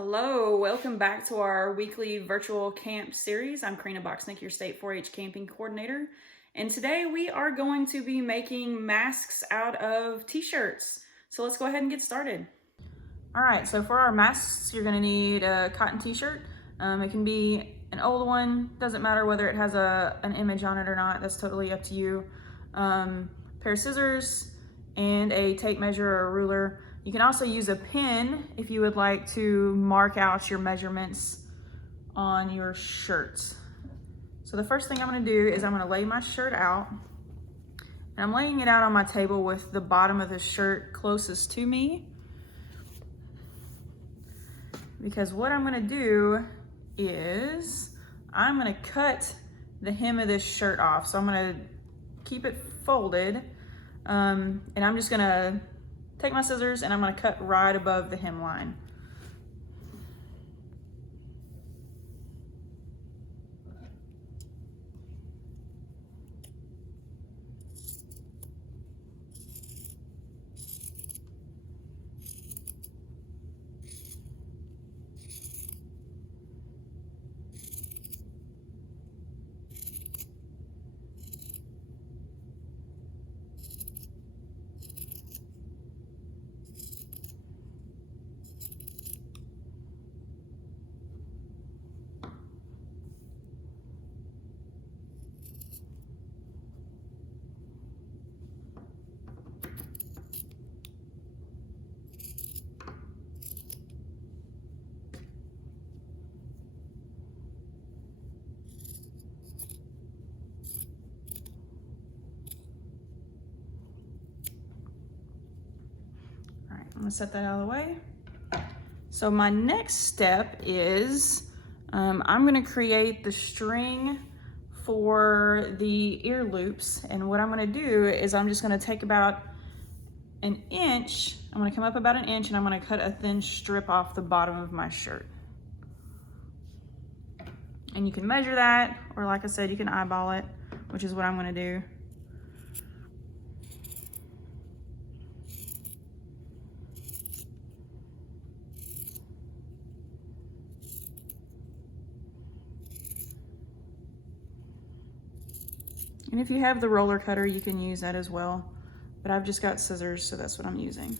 Hello, welcome back to our weekly virtual camp series. I'm Karina Boxnick, your state 4-H camping coordinator. And today we are going to be making masks out of t-shirts. So let's go ahead and get started. All right, so for our masks, you're gonna need a cotton t-shirt. It can be an old one, doesn't matter whether it has an image on it or not, that's totally up to you. Pair of scissors and a tape measure or a ruler. You can also use a pen if you would like to mark out your measurements on your shirts. So the first thing I'm gonna do is I'm gonna lay my shirt out, and I'm laying it out on my table with the bottom of the shirt closest to me, because what I'm gonna do is I'm gonna cut the hem of this shirt off. So I'm gonna keep it folded, and I'm just gonna take my scissors and I'm gonna cut right above the hem line. I'm gonna set that out of the way. So my next step is I'm gonna create the string for the ear loops. And what I'm gonna do is I'm just gonna take about an inch, I'm gonna come up about an inch and I'm gonna cut a thin strip off the bottom of my shirt. And you can measure that, or like I said, you can eyeball it, which is what I'm gonna do. And if you have the roller cutter, you can use that as well. But I've just got scissors, so that's what I'm using.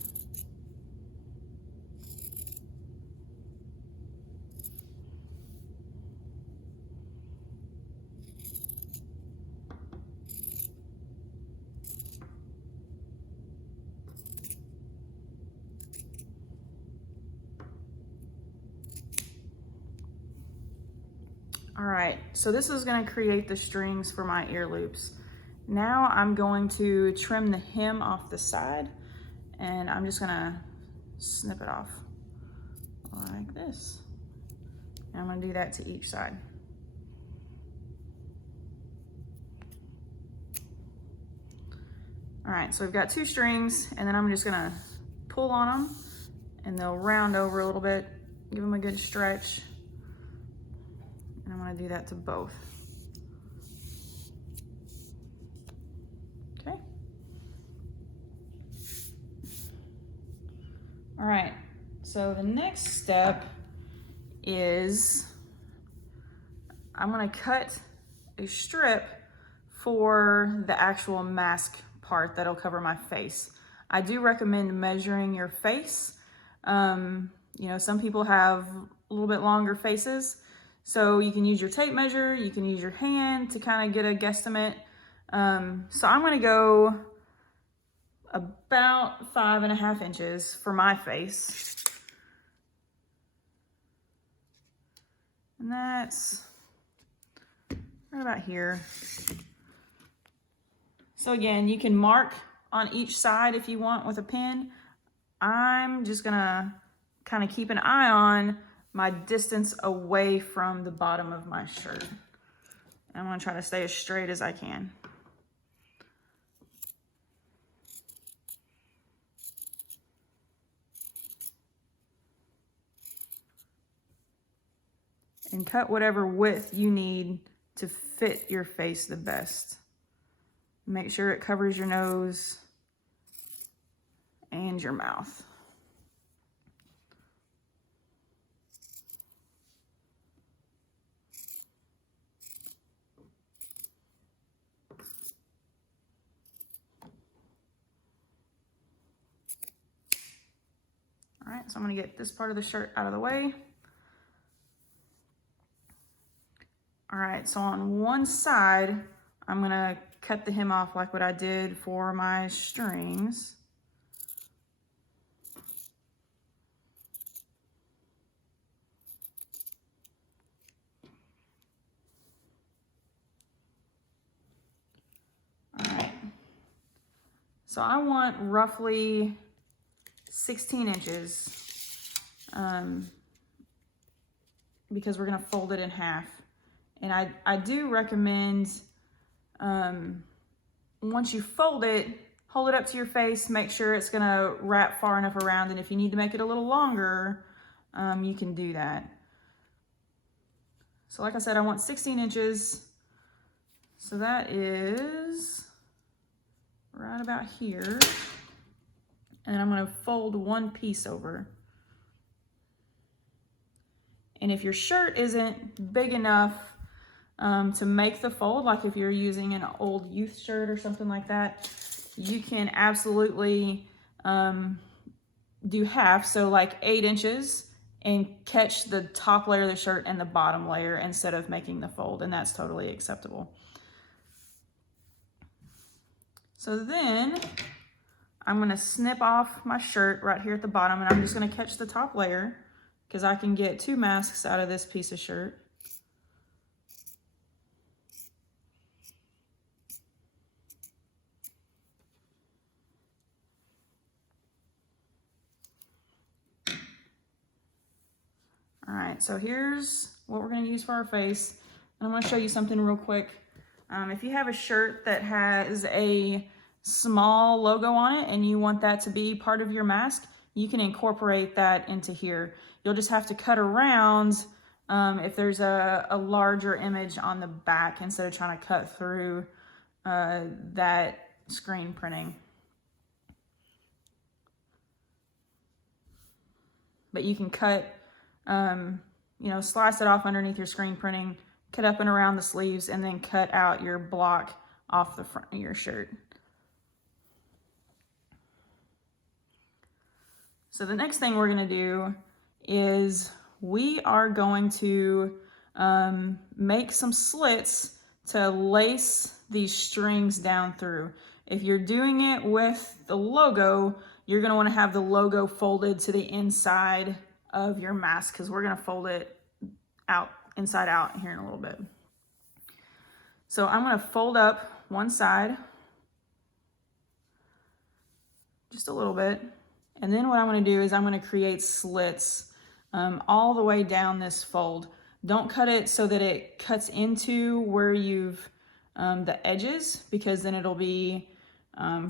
All right, so this is gonna create the strings for my ear loops. Now I'm going to trim the hem off the side, and I'm just gonna snip it off like this. And I'm gonna do that to each side. All right, so we've got two strings, and then I'm just gonna pull on them, and they'll round over a little bit, give them a good stretch. And I'm gonna do that to both. Okay. All right, so the next step is I'm gonna cut a strip for the actual mask part that'll cover my face. I do recommend measuring your face. You know, some people have a little bit longer faces, so you can use your tape measure, you can use your hand to kind of get a guesstimate. So I'm gonna go about 5.5 inches for my face. And that's right about here. So again, you can mark on each side if you want with a pen. I'm just gonna kind of keep an eye on my distance away from the bottom of my shirt. I'm gonna try to stay as straight as I can. And cut whatever width you need to fit your face the best. Make sure it covers your nose and your mouth. so I'm gonna get this part of the shirt out of the way. All right, so on one side, I'm gonna cut the hem off like what I did for my strings. All right, so I want roughly 16 inches because we're gonna fold it in half. And I do recommend, once you fold it, hold it up to your face, make sure it's gonna wrap far enough around, and if you need to make it a little longer, you can do that. So like I said, I want 16 inches. So that is right about here. And I'm gonna fold one piece over. And if your shirt isn't big enough to make the fold, like if you're using an old youth shirt or something like that, you can absolutely do half, so like 8 inches, and catch the top layer of the shirt and the bottom layer instead of making the fold, and that's totally acceptable. So then I'm gonna snip off my shirt right here at the bottom, and I'm just gonna catch the top layer because I can get 2 masks out of this piece of shirt. All right, so here's what we're gonna use for our face. And I'm gonna show you something real quick. If you have a shirt that has a small logo on it and you want that to be part of your mask, you can incorporate that into here. You'll just have to cut around if there's a larger image on the back instead of trying to cut through that screen printing. But you can cut, you know, slice it off underneath your screen printing, cut up and around the sleeves, and then cut out your block off the front of your shirt. So the next thing we're gonna do is we are going to make some slits to lace these strings down through. If you're doing it with the logo, you're gonna wanna have the logo folded to the inside of your mask because we're gonna fold it out, inside out here in a little bit. So I'm gonna fold up one side, just a little bit. And then what I'm gonna do is I'm gonna create slits all the way down this fold. Don't cut it so that it cuts into where you've the edges, because then it'll be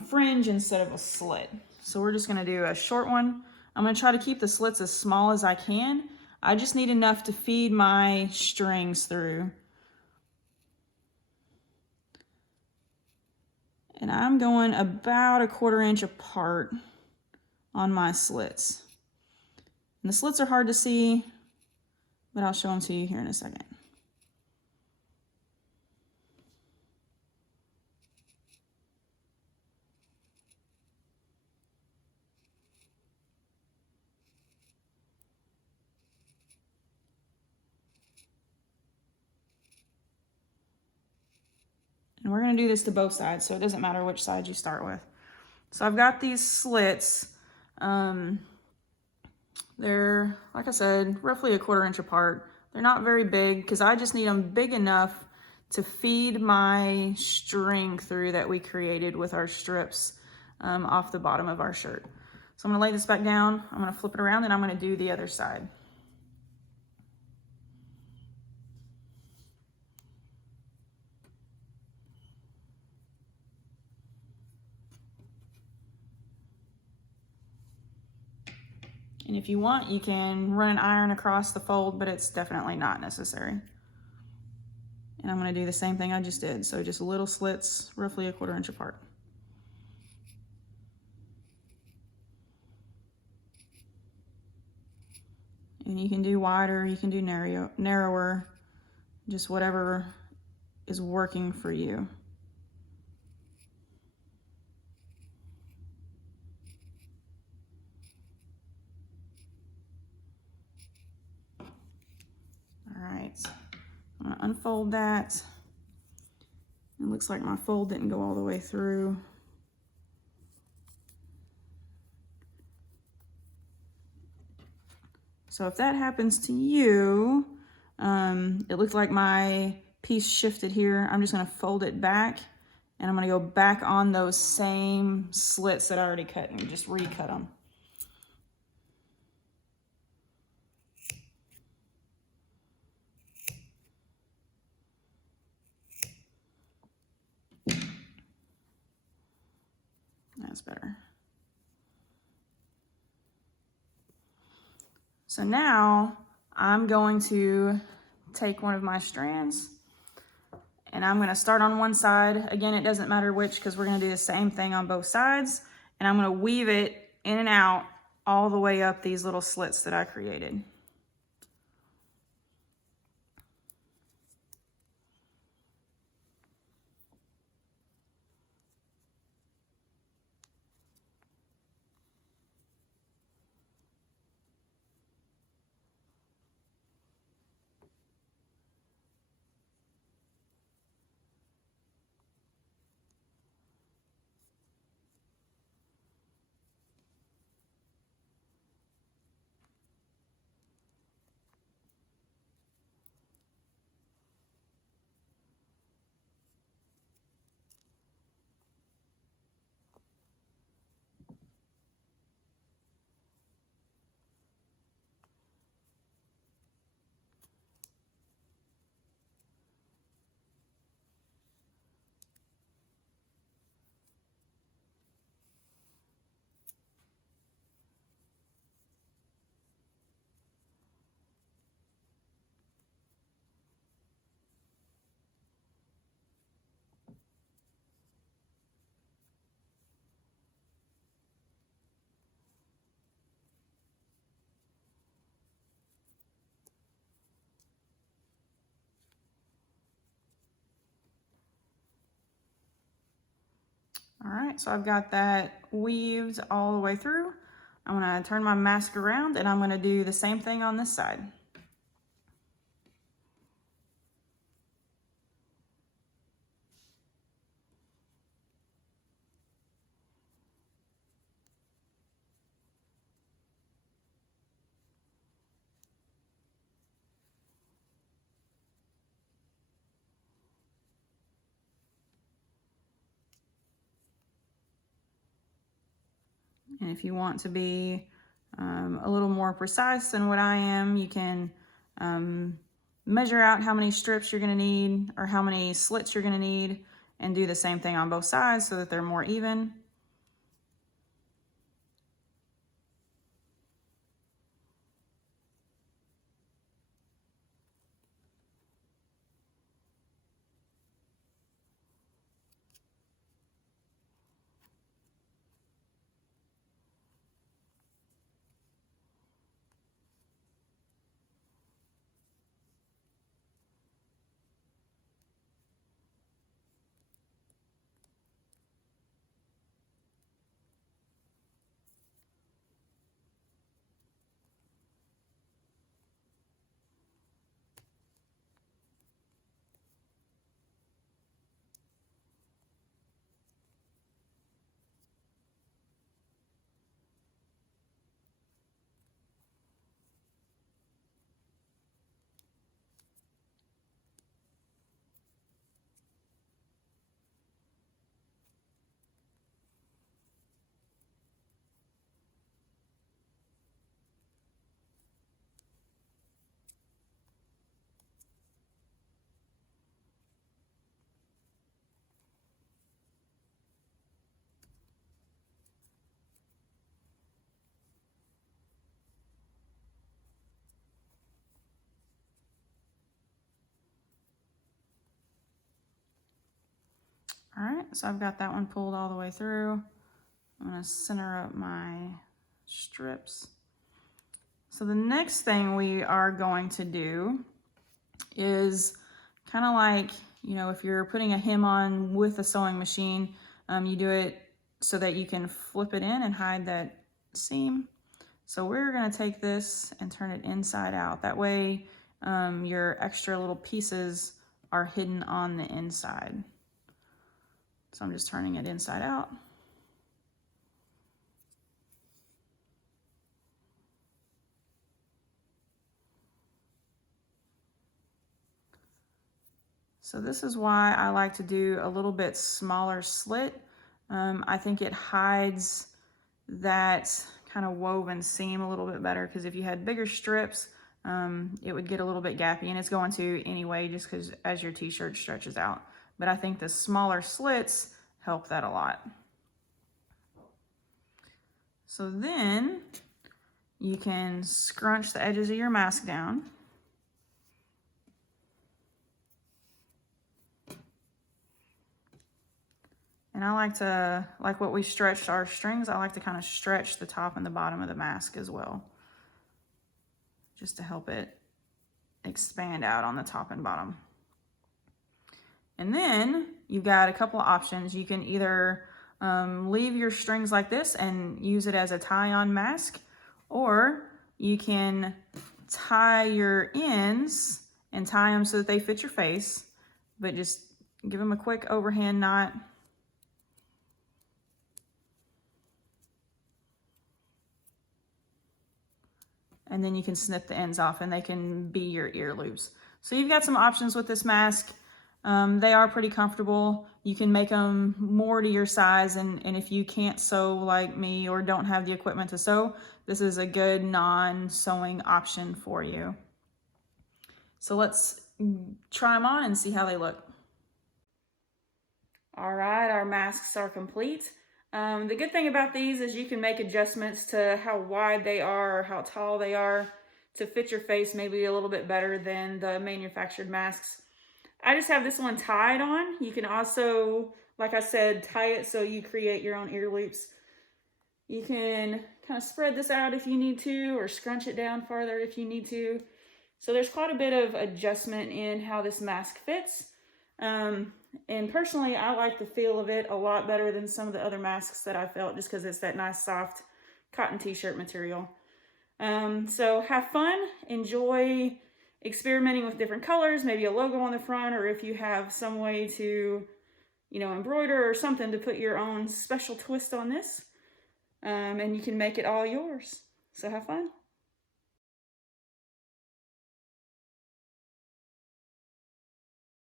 fringe instead of a slit. So we're just gonna do a short one. I'm gonna try to keep the slits as small as I can. I just need enough to feed my strings through. And I'm going about 1/4 inch apart on my slits. And the slits are hard to see, but I'll show them to you here in a second. And we're gonna do this to both sides, so it doesn't matter which side you start with. So I've got these slits. They're, like I said, roughly 1/4 inch apart. They're not very big because I just need them big enough to feed my string through that we created with our strips off the bottom of our shirt. So I'm gonna lay this back down, I'm gonna flip it around, and I'm gonna do the other side. And if you want, you can run an iron across the fold, but it's definitely not necessary. And I'm gonna do the same thing I just did. So just little slits, roughly 1/4 inch apart. And you can do wider, you can do narrower, just whatever is working for you. right, I'm gonna unfold that. It looks like my fold didn't go all the way through. So if that happens to you, it looked like my piece shifted here. I'm just gonna fold it back and I'm gonna go back on those same slits that I already cut and just recut them. That's better. So now I'm going to take one of my strands and I'm gonna start on one side. Again, it doesn't matter which because we're gonna do the same thing on both sides. And I'm gonna weave it in and out all the way up these little slits that I created. All right, so I've got that weaved all the way through. I'm gonna turn my mask around and I'm gonna do the same thing on this side. And if you want to be a little more precise than what I am, you can measure out how many strips you're gonna need or how many slits you're gonna need and do the same thing on both sides so that they're more even. All right, so I've got that one pulled all the way through. I'm gonna center up my strips. So the next thing we are going to do is kind of like, you know, if you're putting a hem on with a sewing machine, you do it so that you can flip it in and hide that seam. So we're gonna take this and turn it inside out. That way your extra little pieces are hidden on the inside. So I'm just turning it inside out. So this is why I like to do a little bit smaller slit. I think it hides that kind of woven seam a little bit better, because if you had bigger strips, it would get a little bit gappy, and it's going to anyway just because as your t-shirt stretches out. But I think the smaller slits help that a lot. So then you can scrunch the edges of your mask down. And I like to, like what we stretched our strings, I like to kind of stretch the top and the bottom of the mask as well, just to help it expand out on the top and bottom. And then you've got a couple of options. You can either leave your strings like this and use it as a tie-on mask, or you can tie your ends and tie them so that they fit your face, but just give them a quick overhand knot. And then you can snip the ends off and they can be your ear loops. So you've got some options with this mask. They are pretty comfortable. You can make them more to your size, and if you can't sew like me or don't have the equipment to sew, this is a good non-sewing option for you. So let's try them on and see how they look. All right, our masks are complete. The good thing about these is you can make adjustments to how wide they are or how tall they are to fit your face maybe a little bit better than the manufactured masks. I just have this one tied on. You can also, like I said, tie it so you create your own ear loops. You can kind of spread this out if you need to, or scrunch it down farther if you need to. So there's quite a bit of adjustment in how this mask fits. And personally, I like the feel of it a lot better than some of the other masks that I felt, just because it's that nice soft cotton t-shirt material. So have fun, enjoy experimenting with different colors, maybe a logo on the front, or if you have some way to, you know, embroider or something to put your own special twist on this. And you can make it all yours. So have fun.